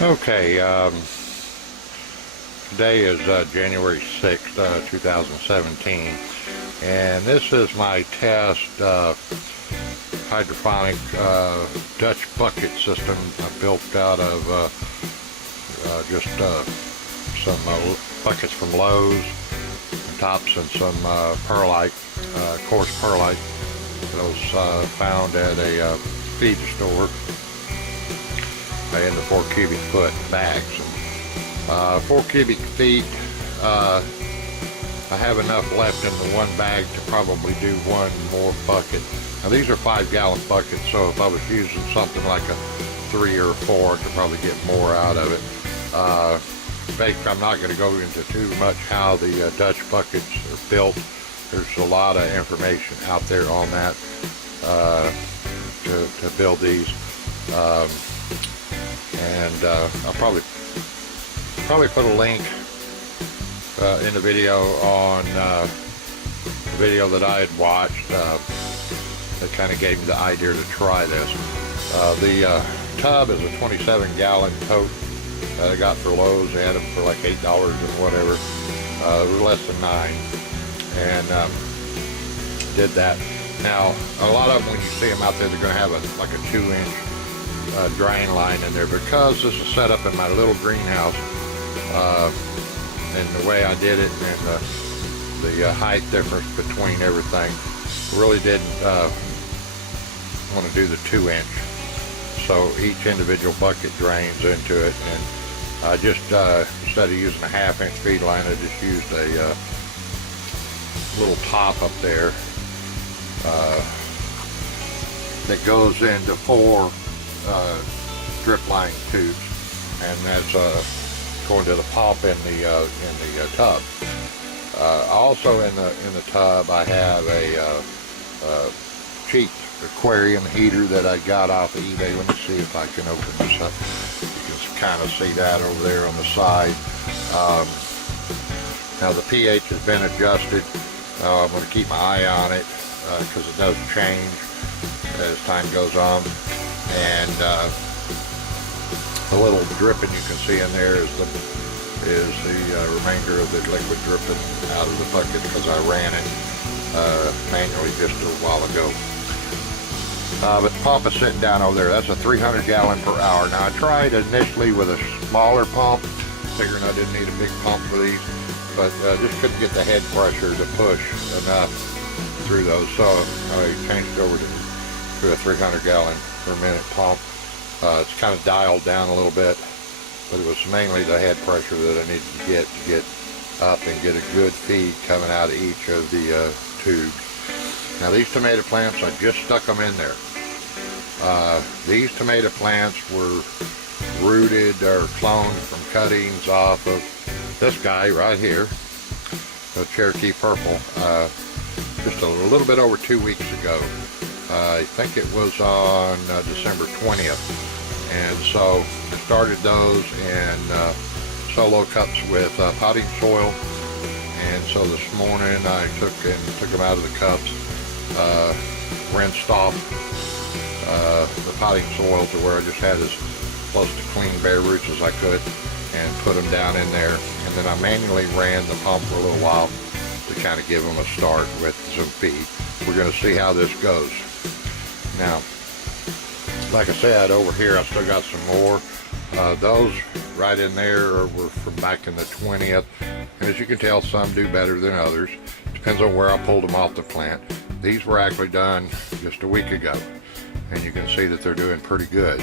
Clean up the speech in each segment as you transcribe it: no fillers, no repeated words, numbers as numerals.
Okay, today is January 6th, 2017, and this is my test hydroponic Dutch bucket system built out of just some buckets from Lowe's, tops, and some perlite, coarse perlite that was found at a feed store in the 4 cubic foot bags. 4 cubic feet, I have enough left in the one bag to probably do one more bucket. Now these are 5-gallon buckets, so if I was using something like a 3 or 4, I could probably get more out of it. Basically, I'm not going to go into too much how the Dutch buckets are built. There's a lot of information out there on that to build these. And I'll probably put a link in the video on the video that I had watched that kind of gave me the idea to try this. The tub is a 27-gallon tote that I got for Lowe's. They had them for like $8 and whatever. It was less than $9, and did that. Now, a lot of them, when you see them out there, they're going to have like a 2-inch drain line in there. Because this is set up in my little greenhouse, and the way I did it, and the height difference between everything, really didn't want to do the 2-inch. So each individual bucket drains into it, and I just instead of using a 1/2-inch feed line, I just used a little top up there that goes into 4 drip line tubes, and that's going to the pump in the tub. Also in the tub, I have a cheap aquarium heater that I got off of eBay. Let me see if I can open this up. You can kind of see that over there on the side. Now the pH has been adjusted. I'm going to keep my eye on it because it does change as time goes on. And the little dripping you can see in there is the remainder of the liquid dripping out of the bucket, because I ran it manually just a while ago. But the pump is sitting down over there. That's a 300 gallon per hour. Now I tried initially with a smaller pump, figuring I didn't need a big pump for these, but just couldn't get the head pressure to push enough through those. So I changed over to a 300 gallon per minute pump. It's kind of dialed down a little bit, but it was mainly the head pressure that I needed to get up and get a good feed coming out of each of the tubes. Now these tomato plants, I just stuck them in there. These tomato plants were rooted or cloned from cuttings off of this guy right here, the Cherokee Purple, just a little bit over 2 weeks ago. I think it was on December 20th. And so I started those in solo cups with potting soil. And so this morning I took them out of the cups, rinsed off the potting soil to where I just had as close to clean bare roots as I could, and put them down in there. And then I manually ran the pump for a little while to kind of give them a start with some feed. We're going to see how this goes. Now, like I said, over here I still got some more. Those right in there were from back in the 20th. And as you can tell, some do better than others. Depends on where I pulled them off the plant. These were actually done just a week ago, and you can see that they're doing pretty good.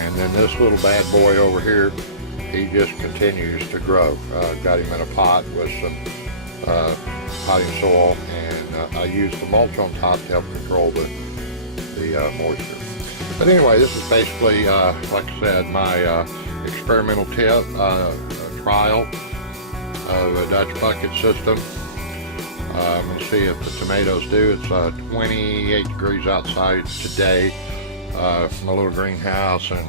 And then this little bad boy over here, he just continues to grow. Got him in a pot with some potting soil, and I used the mulch on top to help control the moisture. But anyway, this is basically, like I said, my experimental trial of a Dutch bucket system. I'm going to see if the tomatoes do. It's 28 degrees outside today. my little greenhouse, and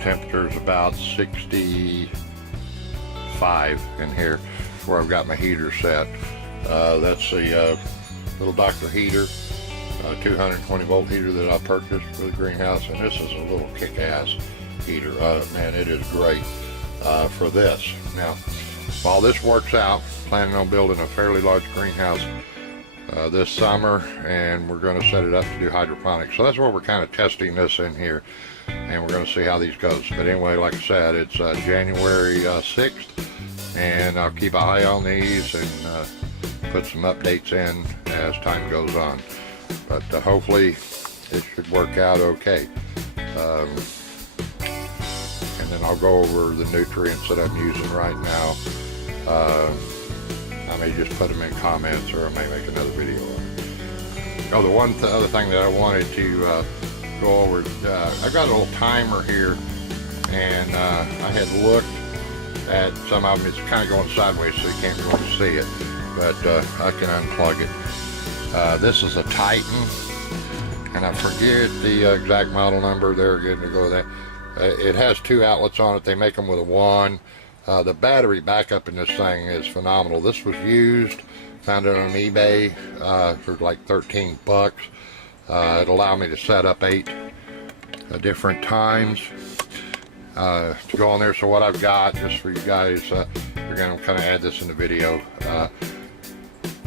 temperature is about 65 in here where I've got my heater set. That's the little Dr. heater, 220 volt heater that I purchased for the greenhouse, and this is a little kick-ass heater. Man, it is great for this. Now, while this works out, planning on building a fairly large greenhouse this summer, and we're going to set it up to do hydroponics. So that's where we're kind of testing this in here, and we're going to see how these goes. But anyway, like I said, it's January 6th, and I'll keep an eye on these and put some updates in as time goes on. But hopefully it should work out okay. And then I'll go over the nutrients that I'm using right now. I may just put them in comments, or I may make another video on it. Oh, the other thing that I wanted to go over, I've got a little timer here, and I had looked at some of them. It's kind of going sideways, so you can't really see it, but I can unplug it. This is a Titan, and I forget the exact model number. They're good to go with that. It has 2 outlets on it. They make them with a 1. The battery backup in this thing is phenomenal. This was used, found it on eBay for like 13 bucks. It allowed me to set up 8 different times to go on there. So what I've got, just for you guys, we're going to kind of add this in the video.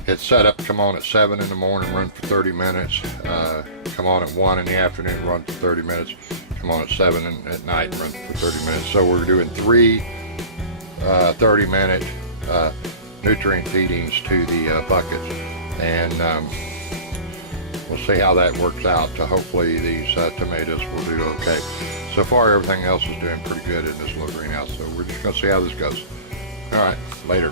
It's set up, come on at 7 in the morning, run for 30 minutes. Come on at 1 in the afternoon, run for 30 minutes. Come on at 7 at night, run for 30 minutes. So we're doing 3 30-minute nutrient feedings to the buckets, and we'll see how that works out. Hopefully these tomatoes will do okay. So far everything else is doing pretty good in this little greenhouse, so we're just going to see how this goes. All right, later.